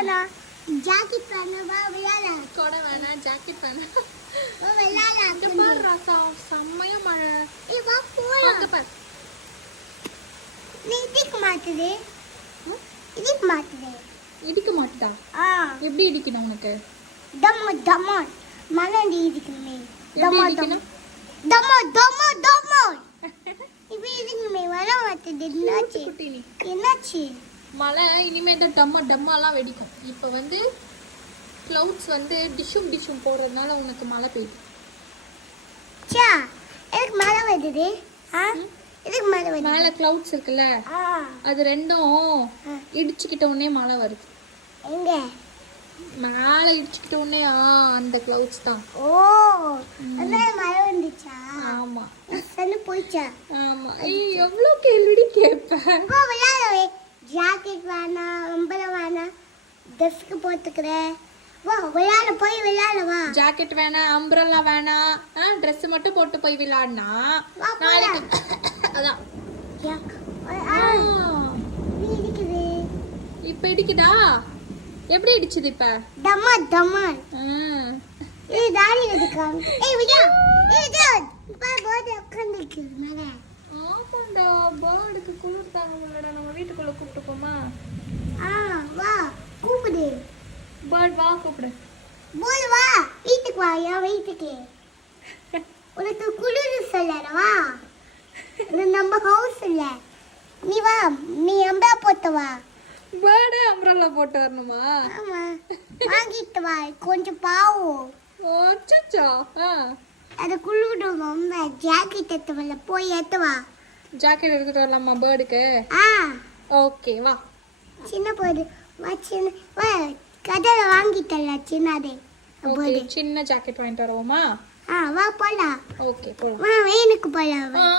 வேணாம் ஜாக்கெட் வேணாம் வா விளையாடலாம் கொடை வேணாம் ஜாக்கெட் வேணாம் வா விளையாடலாம் இங்க பாரு ராசா செம்மையா மழை ஏய் வா போலாம் அங்க பாரு நீ இதுக்கு மாத்துதே இதுக்கு மாத்துதே இடிக்க மாட்டா எப்படி இடிக்கணும் உனக்கு டம்ம டம்ம மலண்டி இதுக்குமே எப்படி இடிக்கணும் டம்ம டம்ம டம்ம இப்படி இதுக்குமே வர மாத்துது என்னாச்சு குட்டி நீ என்னாச்சு மழை இனிமே இந்த டம்மாலாம் வெடிக்கும் இப்போ வந்து கிளவுட்ஸ் வந்து டிஷ்ஷும் போடுறதுனால உனக்கு மழை பெய்யுது சா எனக்கு மழை வருது இதுக்கு மழை வருது மேலே கிளவுட்ஸ் இருக்குல்ல அது ரெண்டும் இடிச்சுக்கிட்ட உடனே மழை வருது எங்க மேலே இடிச்சுக்கிட்ட உடனே அந்த கிளவுட்ஸ் தான் ஓ அதனால மழை வந்துச்சா ஆமா சன்னு போயிச்சா ஆமா ஏய் எவ்வளோ கேள்வி கேட்பேன் போ விளையாடவே ஜாக்கெட் வேணாம் அம்பலம் வேணாம் ட்ரெஸ்க்கு போட்டுக்கிறேன் வா விளையாட போய் விளையாட வா ஜாக்கெட் வேணாம் அம்பரல்லா வேணாம் ட்ரெஸ் மட்டும் போட்டு போய் விளையாடினா வா நாளைக்கு அதான் நீ இருக்குது இப்ப இடிக்குதா எப்படி இடிச்சுது இப்ப டம்மா டம்மா ஆ. ஏய் தாடி எடுக்காம ஏய் விஜயா ஏய் விஜயா பா போடு உட்கார்ந்துருக்கு மேலே ஆமாண்டா பேர்டுக்கு குளிர் தாங்க முடியலடா நம்ம வீட்டுக்குள்ள கூப்பிட்டு போமா வா கூப்பிடு பேர்ட் வா கூப்பிடு போடு வா வீட்டுக்கு வா என் வீட்டுக்கு உனக்கு குளிர் சொல்லடா வா இது நம்ம ஹவுஸ் இல்ல நீ வா நீ அம்பா போட்டு வா பேர்டே அம்ப்ரல்லா போட்டு வரணுமா ஆமா வாங்கிட்டு வா கொஞ்சம் பாவம் அச்சச்சோ அது குளிரும் ரொம்ப ஜாக்கெட் எடுத்து வரல போய் எடுத்து வா ஜாக்கெட் எடுத்துட்டு வரலாமா பேர்டுக்கு ஓகே வா சின்ன போது வா சின்ன வா கடையில வாங்கிட்டல சின்னதே ஓகே சின்ன ஜாக்கெட் வாங்கிட்டு வருவோமா வா போலாம் ஓகே போலாம் வா வேணுக்கு போலாம் ஆ